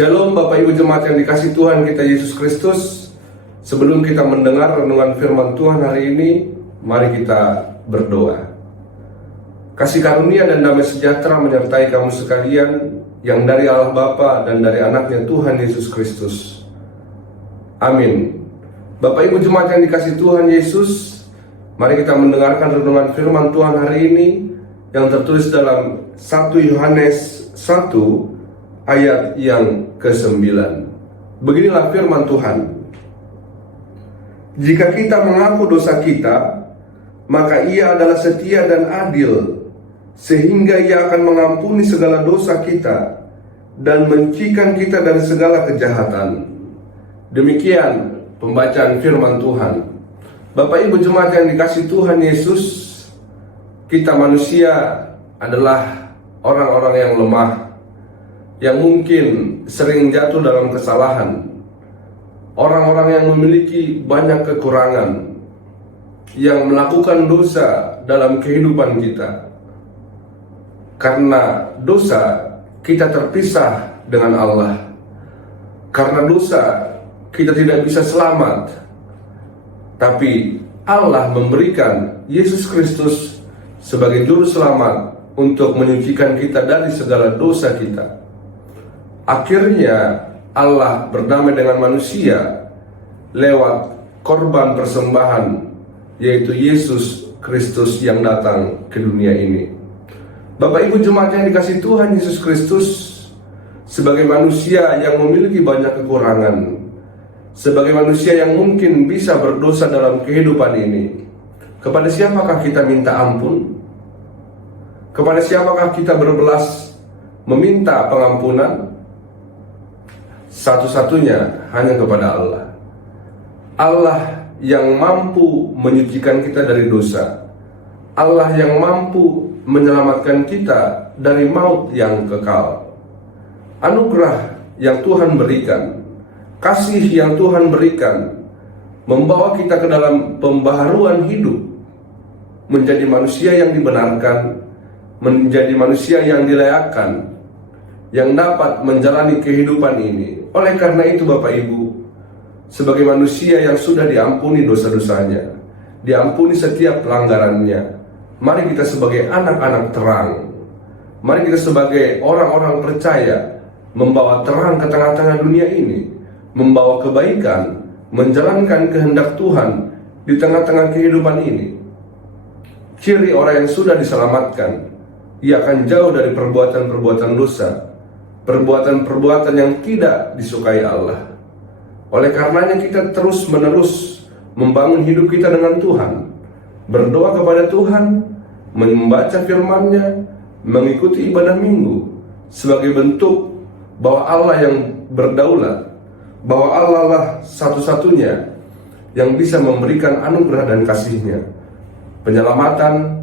Shalom Bapak Ibu Jemaat yang dikasihi Tuhan kita Yesus Kristus. Sebelum kita mendengar renungan firman Tuhan hari ini, mari kita berdoa. Kasih karunia dan damai sejahtera menyertai kamu sekalian, yang dari Allah Bapa dan dari anaknya Tuhan Yesus Kristus. Amin. Bapak Ibu Jemaat yang dikasihi Tuhan Yesus, mari kita mendengarkan renungan firman Tuhan hari ini yang tertulis dalam 1 Yohanes 1 ayat yang ke-9. Beginilah firman Tuhan. Jika kita mengaku dosa kita, maka Ia adalah setia dan adil, sehingga Ia akan mengampuni segala dosa kita dan menyucikan kita dari segala kejahatan. Demikian pembacaan firman Tuhan. Bapak Ibu Jemaat yang dikasihi Tuhan Yesus, kita manusia adalah orang-orang yang lemah, yang mungkin sering jatuh dalam kesalahan, orang-orang yang memiliki banyak kekurangan, yang melakukan dosa dalam kehidupan kita. Karena dosa, kita terpisah dengan Allah. Karena dosa, kita tidak bisa selamat. Tapi Allah memberikan Yesus Kristus sebagai juru selamat untuk menyucikan kita dari segala dosa kita. Akhirnya Allah berdamai dengan manusia lewat korban persembahan, yaitu Yesus Kristus yang datang ke dunia ini. Bapak Ibu Jemaat yang dikasihi Tuhan Yesus Kristus, sebagai manusia yang memiliki banyak kekurangan, sebagai manusia yang mungkin bisa berdosa dalam kehidupan ini, kepada siapakah kita minta ampun? Kepada siapakah kita berbelas meminta pengampunan? Satu-satunya hanya kepada Allah. Allah yang mampu menyucikan kita dari dosa. Allah yang mampu menyelamatkan kita dari maut yang kekal. Anugerah yang Tuhan berikan, kasih yang Tuhan berikan, membawa kita ke dalam pembaharuan hidup, menjadi manusia yang dibenarkan, menjadi manusia yang dilayakkan, yang dapat menjalani kehidupan ini. Oleh karena itu Bapak Ibu, sebagai manusia yang sudah diampuni dosa-dosanya, diampuni setiap pelanggarannya, mari kita sebagai anak-anak terang, mari kita sebagai orang-orang percaya, membawa terang ke tengah-tengah dunia ini, membawa kebaikan, menjalankan kehendak Tuhan di tengah-tengah kehidupan ini. Ciri orang yang sudah diselamatkan, ia akan jauh dari perbuatan-perbuatan dosa, perbuatan-perbuatan yang tidak disukai Allah. Oleh karenanya kita terus-menerus membangun hidup kita dengan Tuhan, berdoa kepada Tuhan, membaca firman-Nya, mengikuti ibadah minggu, sebagai bentuk bahwa Allah yang berdaulat, bahwa Allah lah satu-satunya yang bisa memberikan anugerah dan kasih-Nya, penyelamatan,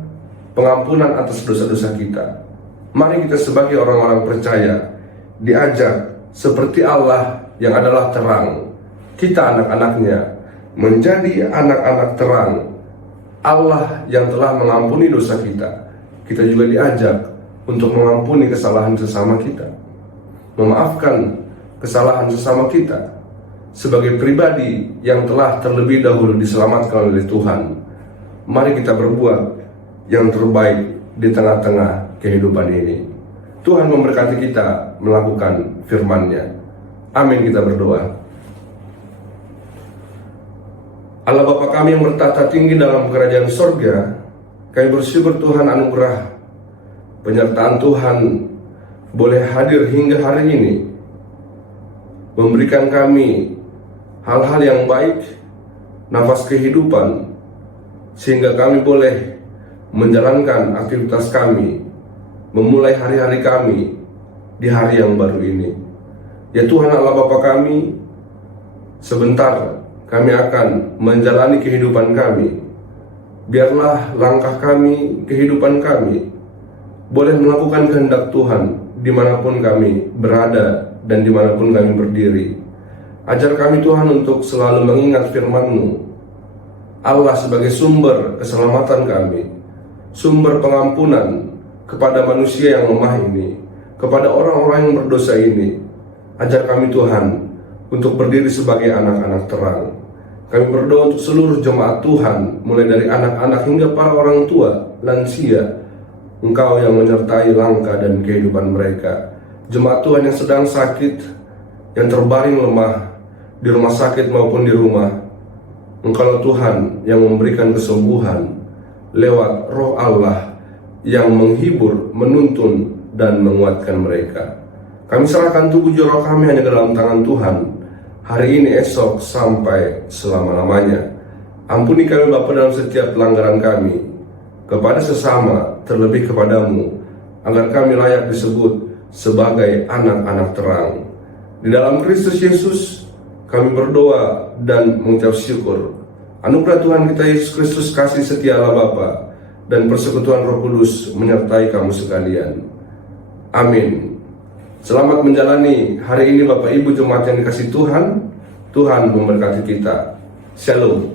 pengampunan atas dosa-dosa kita. Mari kita sebagai orang-orang percaya diajak seperti Allah yang adalah terang, kita anak-anaknya menjadi anak-anak terang. Allah yang telah mengampuni dosa kita, kita juga diajak untuk mengampuni kesalahan sesama kita, memaafkan kesalahan sesama kita, sebagai pribadi yang telah terlebih dahulu diselamatkan oleh Tuhan. Mari kita berbuat yang terbaik di tengah-tengah kehidupan ini. Tuhan memberkati kita melakukan firman-Nya. Amin, kita berdoa. Allah Bapa kami yang bertata tinggi dalam kerajaan sorga, kami bersyukur Tuhan anugerah penyertaan Tuhan boleh hadir hingga hari ini, memberikan kami hal-hal yang baik, nafas kehidupan, sehingga kami boleh menjalankan aktivitas kami, memulai hari-hari kami di hari yang baru ini. Ya Tuhan Allah Bapa kami, sebentar kami akan menjalani kehidupan kami. Biarlah langkah kami, kehidupan kami, boleh melakukan kehendak Tuhan dimanapun kami berada dan dimanapun kami berdiri. Ajar kami Tuhan untuk selalu mengingat firman-Mu, Allah sebagai sumber keselamatan kami, sumber pengampunan kepada manusia yang lemah ini, kepada orang-orang yang berdosa ini. Ajar kami Tuhan untuk berdiri sebagai anak-anak terang. Kami berdoa untuk seluruh jemaat Tuhan, mulai dari anak-anak hingga para orang tua, lansia. Engkau yang menyertai langkah dan kehidupan mereka. Jemaat Tuhan yang sedang sakit, yang terbaring lemah, di rumah sakit maupun di rumah, Engkau Tuhan yang memberikan kesembuhan lewat Roh Allah yang menghibur, menuntun, dan menguatkan mereka. Kami serahkan tubuh jiwa kami hanya ke dalam tangan Tuhan, hari ini, esok, sampai selama-lamanya. Ampuni kami Bapa dalam setiap pelanggaran kami kepada sesama, terlebih kepadamu, agar kami layak disebut sebagai anak-anak terang. Di dalam Kristus Yesus kami berdoa dan mengucap syukur. Anugerah Tuhan kita Yesus Kristus, kasih setia Allah Bapa, dan persekutuan Roh Kudus menyertai kamu sekalian. Amin. Selamat menjalani hari ini Bapak Ibu jemaat yang dikasihi Tuhan. Tuhan memberkati kita. Shalom.